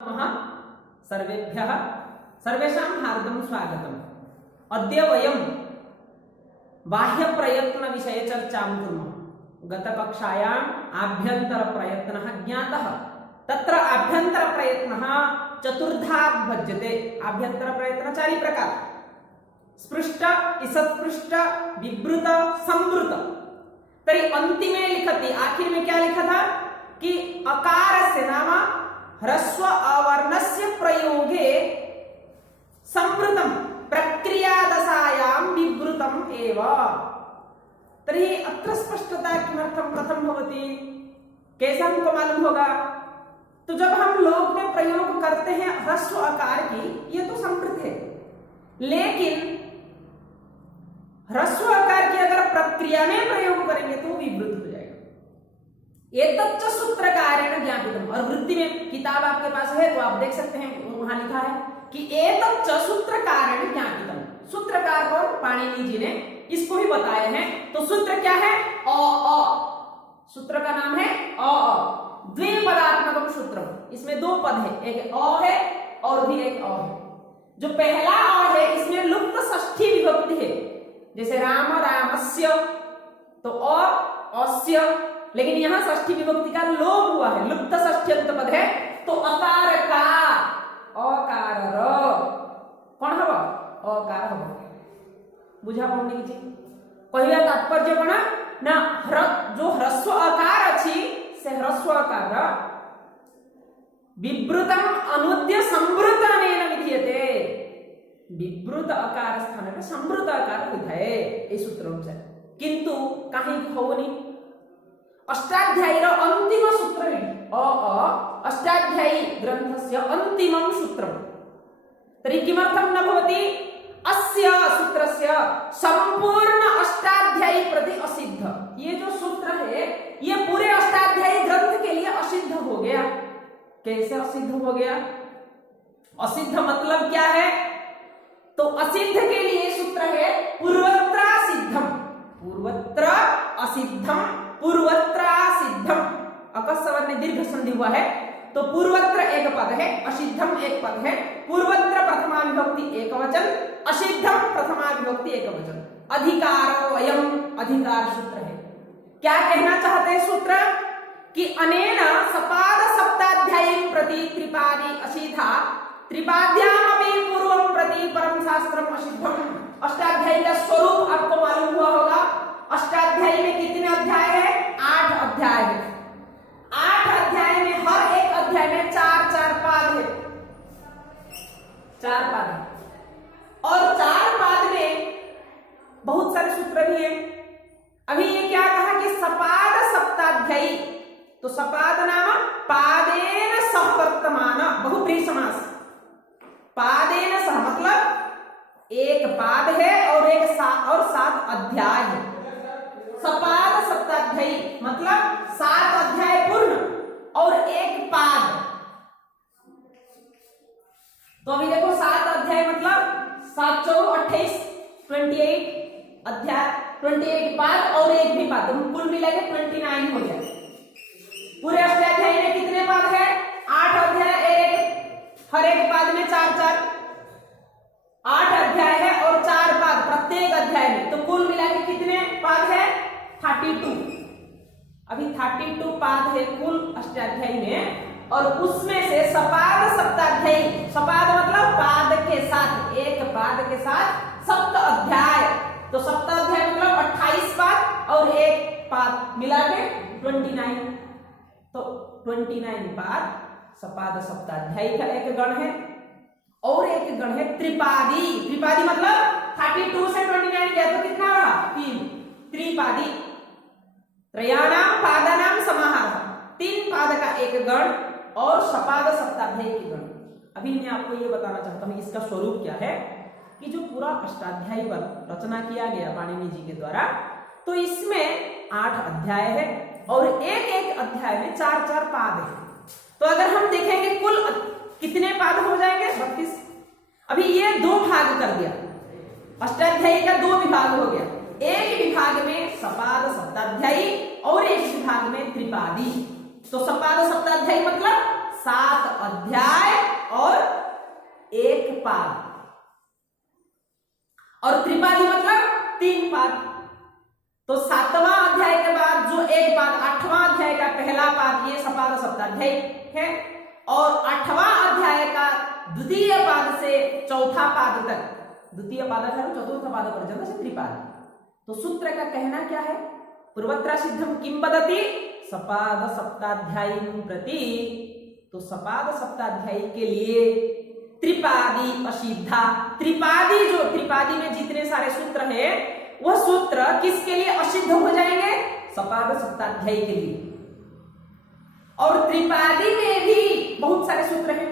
नमः सर्वेभ्यः सर्वेषां हार्दं स्वागतम्। अद्य वयं बाह्यप्रयत्नविषये चर्चां कुर्मः। गतकक्षायाम् आभ्यन्तरप्रयत्नः ज्ञातः। तत्र आभ्यन्तरप्रयत्नः चतुर्धा विभज्यते। आभ्यन्तरप्रयत्न चारि प्रकार: स्पृष्ट, ईषत्पृष्ट, विवृत, संवृत। तरी अंतिमे लिखति, आखिर में क्या लिखा था कि अकार से नाम ह्रस्व अवर्णस्य प्रयोगे संवृतम प्रक्रिया दशायां विवृतम एव। तर्हि अत्र स्पष्टता किमर्थं कथं भवति, कैसे हमको मालूम होगा? तो जब हम लोग में प्रयोग करते हैं ह्रस्व आकार की, ये तो संवृत है, लेकिन ह्रस्व आकार की अगर प्रक्रिया में प्रयोग करेंगे तो विवृत हो जाएगा। एतच्च सूत्रकारेण ज्ञापितम्। और वृत्ति में किताब आपके पास है तो आप देख सकते हैं, वहां लिखा है कि एतच्च सूत्रकारेण ज्ञापितम्। सूत्रकार कौन? पाणिनि जी ने इसको ही बताए हैं। तो सूत्र क्या है? अ। सूत्र का नाम है अ। द्विपदात्मकम सूत्रम। इसमें दो पद है, एक अ है और भी एक अ है। जो पहला अ है इसमें लुप्त षष्ठी विभक्ति है, जैसे राम रामस्य, तो अस्य, लेकिन यहां षष्ठी विभक्ति का लोप हुआ है, लुप्त षष्ठ्यंत पद है। तो अकार का अकार र कौन हब? अकार हब। बुझा पड़ने की चीज कहया तात्पर्य कौन ना जो ह्रस्व आकार अछि से ह्रस्व आकार विवृतम अनुद्य संवृत अनेन विधीयते। विवृत आकार स्थान में संवृत आकार विधाये ए सूत्र अनुसार। किंतु कहीं होनी अष्टाध्यायी अंतिम सूत्र अष्टाध्यायी ग्रंथस्य अंतिमं सूत्रम्। तर्हि किमर्थं न भवति? अस्य सूत्रस्य संपूर्ण अष्टाध्यायी प्रति असिद्ध। ये जो सूत्र है ये पूरे अष्टाध्यायी ग्रंथ के लिए असिद्ध हो गया। कैसे असिद्ध हो गया? असिद्ध मतलब क्या है? तो असिद्ध के लिए सूत्र है पूर्वत्र सिद्धम। पूर्वत्र असिद्धम, पूर्वत्र सिद्धम। अकस्वर्ण दीर्घ संधि हुआ है, तो पूर्वत्र एक पद है, असिद्धम एक पद है। पूर्वत्र प्रथमा विभक्ति एक वचन, असिद्धम प्रथमा विभक्ति एक वचन। अधिकारो अयम अधिकार सूत्र है। क्या कहना चाहते हैं सूत्र? कि अनेन सपाद सप्ताध्यायीं प्रति त्रिपादी असिधा, त्रिपाद्यामपि पूर्वं प्रति परम शास्त्रम असिद्धम। अष्टाध्यायी का स्वरूप आपको मालूम हुआ होगा। अष्टाध्यायी में कितने अध्याय है? 8 अध्याय है। 8 अध्याय में हर एक अध्याय में 4-4 पाद है। 4 पाद है और 4 पाद में बहुत सारे सूत्र भी है। अभी ये क्या कहा कि सपाद सप्ताध्यायी, तो सपाद नाम पादेन सह वर्तमान बहुब्रीहि समास। पादेन सह मतलब एक पाद है और 7 अध्याय है। सपाद सप्ताध्यायी मतलब 7 अध्याय पूर्ण और एक पाद। तो अभी देखो 7 अध्याय मतलब 7 4 28 28 अध्याय, 28 पाद और एक भी पाद, कुल मिला के 29 हो गया। पूरे अष्टाध्यायी में कितने पाद है? 8 अध्याय, हर एक पाद में 4-4, 8 अध्याय है और 4 पाद प्रत्येक अध्याय में, तो कुल मिला के कितने पाद है? 32। अभी 32 पाद है कुल अष्टाध्यायी में, और उसमें से सपाद सप्ताध्यायी, सपाद मतलब पाद के साथ, एक पाद के साथ सप्त अध्याय, तो सप्त अध्याय मतलब 28 पाद और एक पाद मिला के 29। तो 29 पाद सपाद सप्ताध्यायी का एक गण है, और एक गण है त्रिपादी। त्रिपादी मतलब 32 से 29 गया तो कितना रहा? 3 त्रिपादी। त्रयाणाम पादानाम समाहार, 3 पाद का एक गण और सपाद सप्ताध्यायी के गण। अभी मैं आपको ये बताना चाहता हूं इसका स्वरूप क्या है, कि जो पूरा अष्टाध्यायी पर रचना किया गया पाणिनि जी के द्वारा, तो इसमें 8 अध्याय है और एक एक अध्याय में 4-4 पाद है। तो अगर हम देखेंगे कुल कितने पाद हो जाएंगे? 32। अभी ये 2 भाग कर दिया, अष्टाध्यायी का 2 विभाग हो गया। एक विभाग में सपाद सप्ताध्यायी और एक विभाग में त्रिपादी। तो सपाद सप्ताध्यायी मतलब 7 अध्याय और 1 पाद। और त्रिपादी मतलब 3 पाद। तो 7वां अध्याय के बाद जो 1 पाद, 8वां अध्याय का पहला पाद ये सपाद सप्ताध्याय है, और 8वां अध्याय का द्वितीय पाद से चौथा पाद तक, द्वितीय पाद चतुर्थ पाद पर्यंत से त्रिपाद। तो सूत्र का कहना क्या है? पूर्वत्र सिद्धम किम वदति सपाद सप्ताध्यायी प्रति। तो सपाद सप्ताध्यायी के लिए त्रिपादी असिद्धा, त्रिपादी में जितने सारे सूत्र हैं वह सूत्र किसके लिए असिद्ध हो जाएंगे? सपाद सप्ताध्यायी के लिए। और त्रिपादी में भी बहुत सारे सूत्र हैं।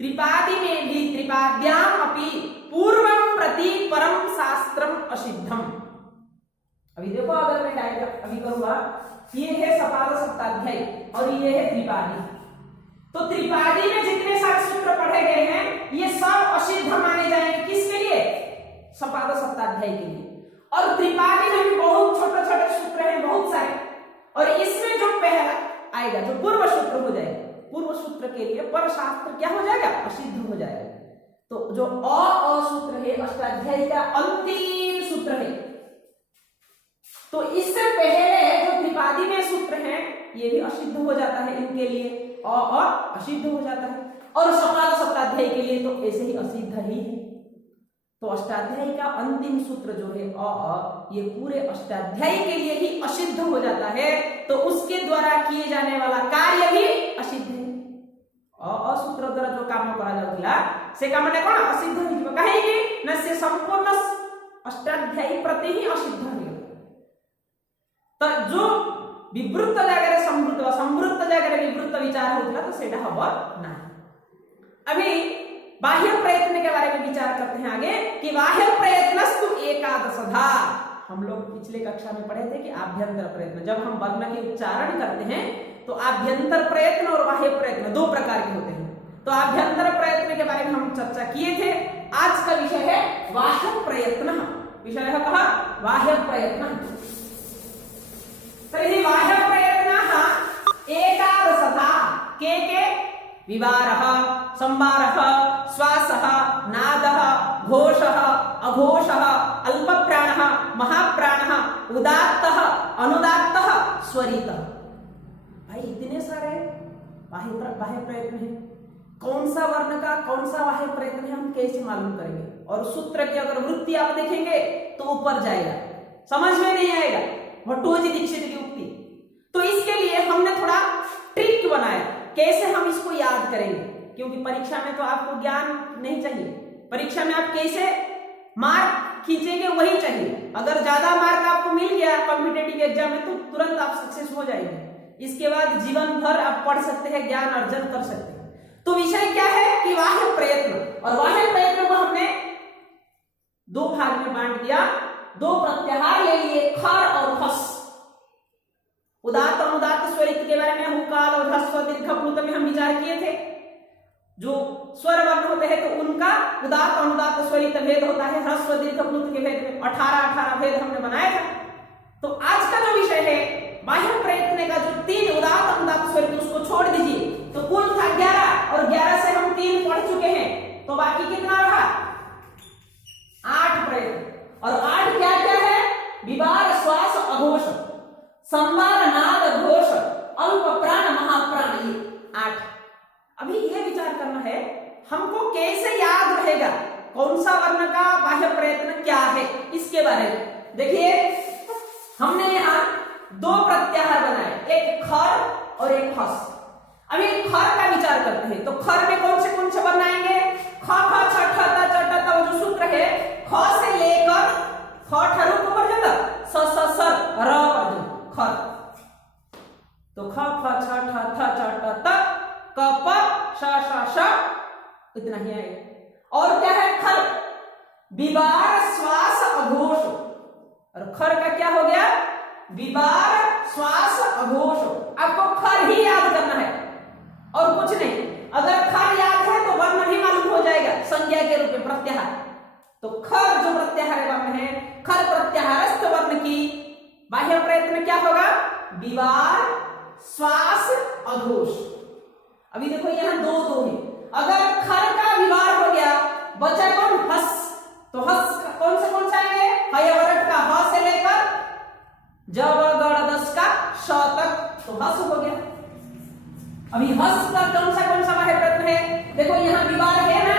त्रिपादी में भी त्रिपाद्याम अपि पूर्वम प्रति परम शास्त्रम असिद्धम। अभी देखो, अगर मैं डायग्राम अभी करूंगा, ये है सपाद सप्ताध्यायी और ये है त्रिपादी। तो त्रिपादी में जितने सारे सूत्र पढ़े गए हैं ये सब असिद्ध माने जाएंगे। किसके लिए? सपाद सप्ताध्यायी के लिए। और त्रिपादी में भी बहुत छोटे छोटे सूत्र हैं, बहुत सारे। और इसमें जो पहला आएगा, जो पूर्व सूत्र हो जाएगा, पूर्व सूत्र के लिए पर शास्त्र क्या हो जाएगा? असिद्ध हो जाएगा। तो जो अ सूत्र है अष्टाध्यायी का अंतिम सूत्र है। तो इससे पहले जो त्रिपादी में सूत्र हैं ये भी असिद्ध हो जाता है, इनके लिए असिद्ध हो जाता है। और सपाद सप्ताध्यायी के लिए तो ऐसे ही असिद्ध ही है। तो अष्टाध्यायी का अंतिम सूत्र जो है ये पूरे अष्टाध्यायी के लिए ही असिद्ध हो जाता है। तो उसके द्वारा किए जाने वाला कार्य भी असिद्ध है। सूत्र द्वारा जो काम करा से काम कौन असिद्ध हो कहेंगे न से संपूर्ण अष्टाध्यायी प्रति ही असिद्ध है। तो जो विवृत्त जागरे संवृत्त जागरे विवृत्त विचार होता तो सेटा हवा ना। अभी बाह्य प्रयत्न के बारे में विचार करते हैं आगे कि बाह्य प्रयत्नस्तु एकादशधा। हम लोग पिछले कक्षा में पढ़े थे कि आभ्यंतर प्रयत्न, जब हम वर्ण के उच्चारण करते हैं तो आभ्यंतर प्रयत्न और बाह्य प्रयत्न 2 प्रकार के होते हैं। तो आभ्यंतर प्रयत्न के बारे में हम चर्चा किए थे। आज का विषय है बाह्य प्रयत्न। विषय है कहा बाह्य प्रयत्न। तर्हि बाह्य प्रयत्नः एकादशधा के विवारः, संवारः, श्वासः, नादः, घोषः, अघोषः, अल्पप्राणः, महाप्राणः, उदात्तः, अनुदात्तः, स्वरितः। भाई इतने सारे बाह्य प्रयत्न है। कौन सा वर्ण का कौन सा बाह्य प्रयत्न है हम कैसे मालूम करेंगे? और सूत्र की अगर वृत्ति आप देखेंगे तो ऊपर जाएगा, समझ में नहीं आएगा। भट्टोजी दीक्षित की उक्ति। तो इसके लिए हमने थोड़ा ट्रिक बनाया, कैसे हम इसको याद करेंगे, क्योंकि परीक्षा में तो आपको ज्ञान नहीं चाहिए। परीक्षा में आप कैसे मार्क खींचेंगे वही चाहिए। अगर ज्यादा मार्क आपको मिल गया कॉम्पिटेटिव एग्जाम में तो तुरंत आप सक्सेस हो जाएंगे। इसके बाद जीवन भर आप पढ़ सकते हैं, ज्ञान अर्जन कर सकते हैं। तो विषय क्या है कि बाह्य प्रयत्न। और बाह्य प्रयत्न को हमने 2 भाग में बांट दिया। 2 प्रत्याहार ले लिए, खर और हस। उदात्त अनुदात्त स्वरित के बारे में हुकाल और ह्रस्व दीर्घ प्लुत में हम विचार किए थे। जो स्वर वर्ण होते हैं तो उनका उदात्त अनुदात्त स्वरित भेद होता है, ह्रस्व दीर्घ प्लुत के भेद में 18 भेद हमने बनाया था। तो आज का जो विषय है बाह्य प्रयत्न का जो 3 उदात्त अनुदात्त स्वरित उसको छोड़ दीजिए। तो कुल था 11 और 11 से हम 3 पढ़ चुके हैं। तो बाकी कितना रहा? 8 प्रयत्न। और 8 क्या क्या है? विवार, श्वास, अघोष, संवार, नाद, घोष, अल्प प्राण, महाप्राण, ये 8। अभी यह विचार करना है हमको कैसे याद रहेगा कौन सा वर्ण का बाह्य प्रयत्न क्या है, इसके बारे में देखिए। हमने यहाँ 2 प्रत्याहार बनाए, एक खर और एक हस। अभी खर का विचार करते हैं। तो खर में कौन से वर्ण आएंगे? ख, ख, छ, ठ, त, च, ट, त। जो सूत्र है ख से लेकर ख ठरू पर्यंत स, स, स, र पर्यंत खर। तो ख, ख, छ, ठ, थ, च, ट, त, क, प, श, श, श, इतना ही आएगा। और क्या है खर? विवार, श्वास, अघोष। और खर का क्या हो गया? विवार, श्वास, अघोष। आपको खर ही याद करना है और कुछ नहीं। अगर खर याद है तो वर्ण भी मालूम हो जाएगा संज्ञा के रूप में, प्रत्याहार। तो खर जो प्रत्याहार वर्ण है, खर प्रत्याहारस्थ वर्ण की बाह्य प्रयत्न क्या होगा? विवार, श्वास, अघोष। अभी देखो यहाँ दो दो है, अगर खर का विवाह हो गया बचा कौन, हस, तो हस कौन सा आएंगे, हयवरट का ह से लेकर जब गण दस का श तक, तो हस हो गया। अभी हस का कौन सा वाहे प्रश्न है, देखो यहाँ विवाह है ना,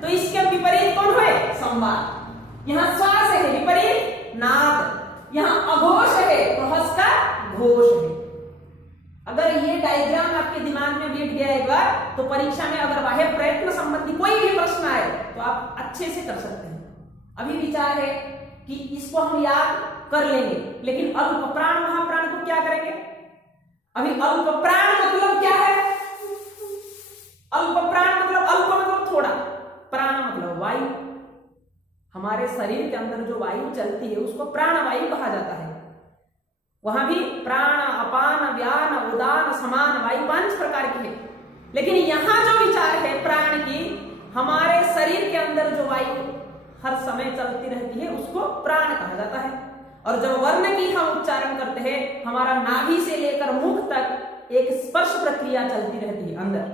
तो इसके विपरीत कौन हुए, संवाद। यहाँ श्वास है विपरीत नाद, यहाँ अघोष है तो हस का घोष है। अगर ये डायग्राम आपके दिमाग में बैठ गया एक बार, तो परीक्षा में अगर वाह्य प्रयत्न संबंधी कोई भी प्रश्न आए तो आप अच्छे से कर सकते हैं। अभी विचार है कि इसको हम याद कर लेंगे, लेकिन अल्प प्राण महाप्राण को क्या करेंगे। अभी अल्प प्राण मतलब क्या है, अल्प प्राण मतलब अल्प मतलब थोड़ा, प्राण मतलब वायु। हमारे शरीर के अंदर जो वायु चलती है उसको प्राण वायु कहा जाता है। वहां भी प्राण, अपान, व्यान, उदान, समान वायु 5 प्रकार की है, लेकिन यहां जो विचार है प्राण की, हमारे शरीर के अंदर जो वायु हर समय चलती रहती है उसको प्राण कहा जाता है। और जब वर्ण की हम उच्चारण करते हैं, हमारा नाभि से लेकर मुख तक एक स्पर्श प्रक्रिया चलती रहती है अंदर,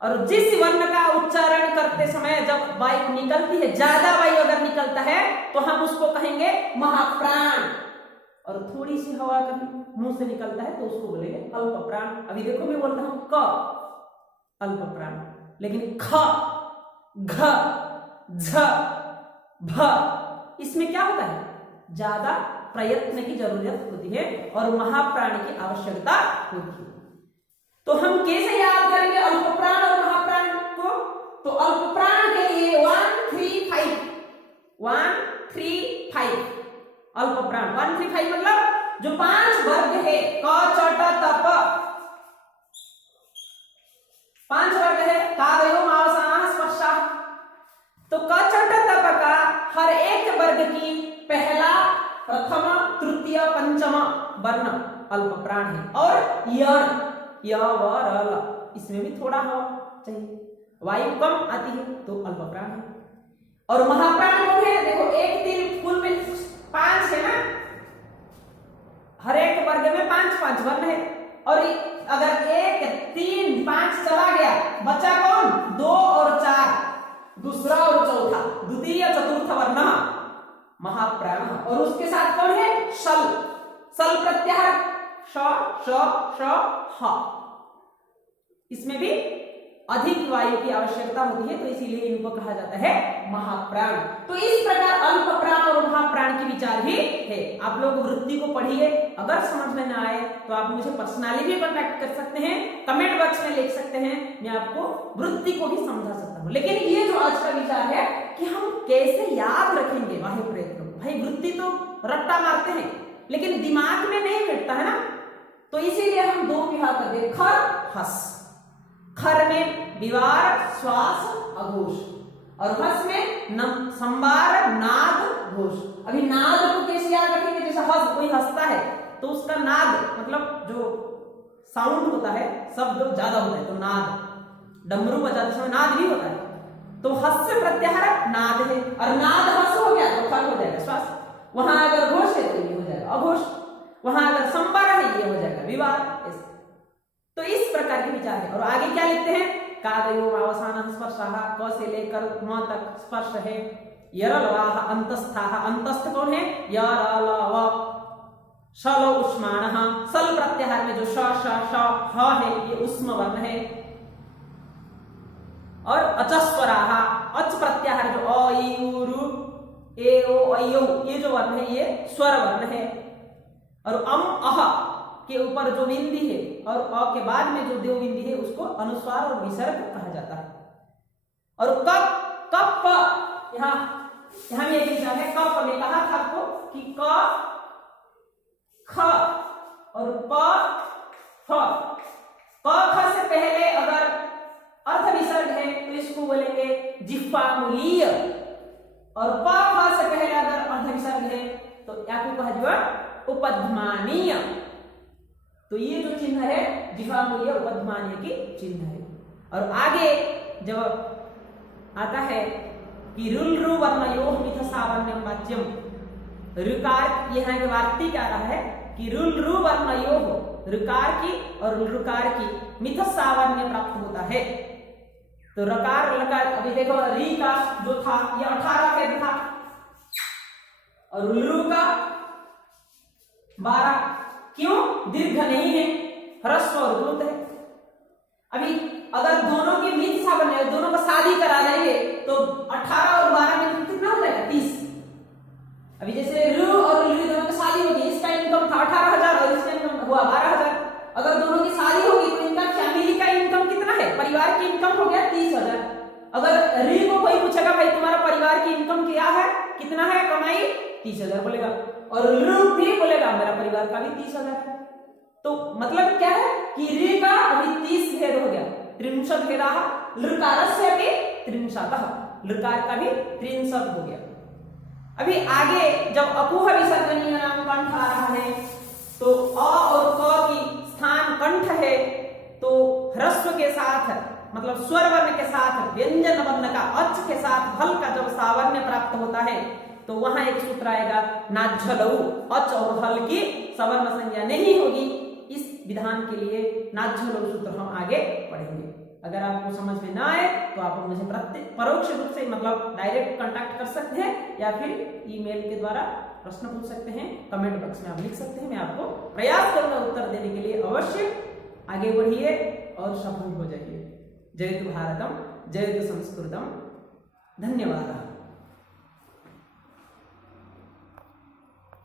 और जिस वर्ण का उच्चारण करते समय जब वायु निकलती है, ज्यादा वायु अगर निकलता है तो हम उसको कहेंगे महाप्राण, और थोड़ी सी हवा कभी मुंह से निकलता है तो उसको बोलेंगे अल्प प्राण। अभी देखो मैं बोल रहा हूं क अल्प प्राण, लेकिन ख, घ, झ, भ इसमें क्या होता है, ज्यादा प्रयत्न की जरूरत होती है और महाप्राण की आवश्यकता होती है। तो हम कैसे याद करेंगे अल्प प्राण और महाप्राण को, तो अल्प प्राण के लिए 1 3 5 1 3 5 अल्प प्राण 1 3 5 मतलब जो 5 वर्ग है, क च ट त प 5 वर्ग है, कादयो मावसाना स्पर्शा, तो क च ट त प का हर एक वर्ग की पहला, प्रथम, तृतीय, पंचम वर्ण अल्प प्राण है। और यण, य व र ल इसमें भी थोड़ा हवा चाहिए, वायु कम आती है तो अल्प प्राण है। और महाप्राण कौन है, देखो 1 3 कुल में 5 है ना, हर एक वर्ग में 5 5 वर्ण है, और अगर 1 3 5 चला गया, बचा कौन, 2 और 4, दूसरा और चौथा, द्वितीय चतुर्थ वर्ण महाप्राण। और उसके साथ कौन है, शल, सल प्रत्याहार श श श ह, इसमें भी अधिक वायु की आवश्यकता होती है, तो इसीलिए इनको कहा जाता है महाप्राण। तो इस प्रकार अल्प प्राण और महाप्राण की विचार भी है। आप लोग वृत्ति को पढ़िए, अगर समझ में ना आए तो आप मुझे पर्सनली भी कांटेक्ट कर सकते हैं, कमेंट बॉक्स में लिख सकते हैं, मैं आपको वृत्ति को भी समझा सकता हूं। लेकिन ये जो आज का विचार है कि हम कैसे याद रखेंगे वाह्य प्रयत्न, भाई वृत्ति तो रट्टा मारते हैं लेकिन दिमाग में नहीं बैठता है ना, तो इसीलिए हम 2 विभाग करते हैं, खर हस। खर में विवार, श्वास, अघोष, और हस में संवार, नाद, घोष। अभी नाद को कैसे याद रखेंगे, जैसे हस, कोई हंसता है तो उसका नाद मतलब जो साउंड होता है, शब्द ज्यादा होता है तो नाद, डमरू बजाते समय नाद भी होता है, तो हस से प्रत्याहार नाद है, और नाद हस हो गया तो खर हो जाएगा श्वास, वहां अगर घोष है तो ये हो जाएगा अघोष, वहां अगर संवार है ये हो जाएगा विवार। तो इस प्रकार के विचार है। और आगे क्या लिखते हैं, कादयो अवसान स्पर्शः, क से लेकर म तक स्पर्श है, यरलवाह अंतस्थाः, अंतस्थ कौन है, यरलव, शल उष्माणः, सल प्रत्याहार में जो श श श ह है ये उष्म वर्ण है, और अचस्वराः, अच प्रत्याहार जो अ इ उ रु ए ओ ऐ ये जो वर्ण है ये स्वर वर्ण है, और अह के ऊपर जो बिंदी है और अ के बाद में जो देव बिंदी है उसको अनुस्वार और विसर्ग कहा जाता है। और कप, कप यहाँ भी एक विचार है, कप में कहा था आपको कि क, ख और प, फ, क ख से पहले अगर अर्ध विसर्ग है तो इसको बोलेंगे जिह्वामूलीय, और प फ से पहले अगर अर्ध विसर्ग है तो क्या को कहा जाएगा, उपध्मानीय। तो ये जो चिन्ह है जिह्वामूलीय उपध्मानीय की चिन्ह है। और आगे जब आता है कि रुल रु वर्णयोः मिथ सावन्यम वाच्यम, ऋकार यहाँ के वार्तिक आ रहा है कि रुल रु वर्णयोः ऋकार की और लृकार की मिथक सावर्ण प्राप्त होता है। तो रकार लकार, अभी देखो री का जो था ये 18 कैद था और लृ का 12। क्यों? दीर्घ नहीं है, ह्रस्व और द्रुत है। अभी अगर दोनों के मिथ सावर्ण है, दोनों का शादी करा देंगे तो 18 और 12 में कितना हो जाएगा? 30। अभी जैसे ऋ और लृ दोनों की शादी होगी, इसका इनकम था 18,000 और इसका इनकम हुआ 12,000। अगर दोनों की शादी होगी तो इनका फैमिली का इनकम कितना है? परिवार की इनकम हो गया 30,000। अगर ऋ को कोई पूछेगा भाई तुम्हारा परिवार की इनकम क्या है, कितना है कमाई? 30,000 बोलेगा, और लृ भी बोलेगा मेरा परिवार का भी 30,000 है। तो मतलब क्या है कि ऋ का अभी 30 भेद हो गया, 30 भेदाः, लृकारस्य अपि 30, लृकार का भी 30 हो गया। अभी आगे जब अपूह विसर्जनीय नाम कंठ आ रहा है तो अ और क की स्थान कंठ है, तो ह्रस्व के साथ मतलब स्वर वर्ण के साथ व्यंजन वर्ण का अच के साथ हल का जब सावर्ण प्राप्त होता है तो वहां एक सूत्र आएगा नाझ्झलऊ, अच और हल की सवर्ण संज्ञा नहीं होगी। इस विधान के लिए नाझ्झलऊ सूत्र हम आगे पढ़ेंगे। अगर आपको समझ में ना आए तो आप मुझे परोक्ष रूप से मतलब डायरेक्ट कांटेक्ट कर सकते हैं या फिर ईमेल के द्वारा प्रश्न पूछ सकते हैं, कमेंट बॉक्स में आप लिख सकते हैं। मैं आपको प्रयास करूंगा उत्तर देने के लिए। अवश्य आगे बढ़िए और सफल हो जाइए। जयतु भारतम, जयतु संस्कृतम। धन्यवाद।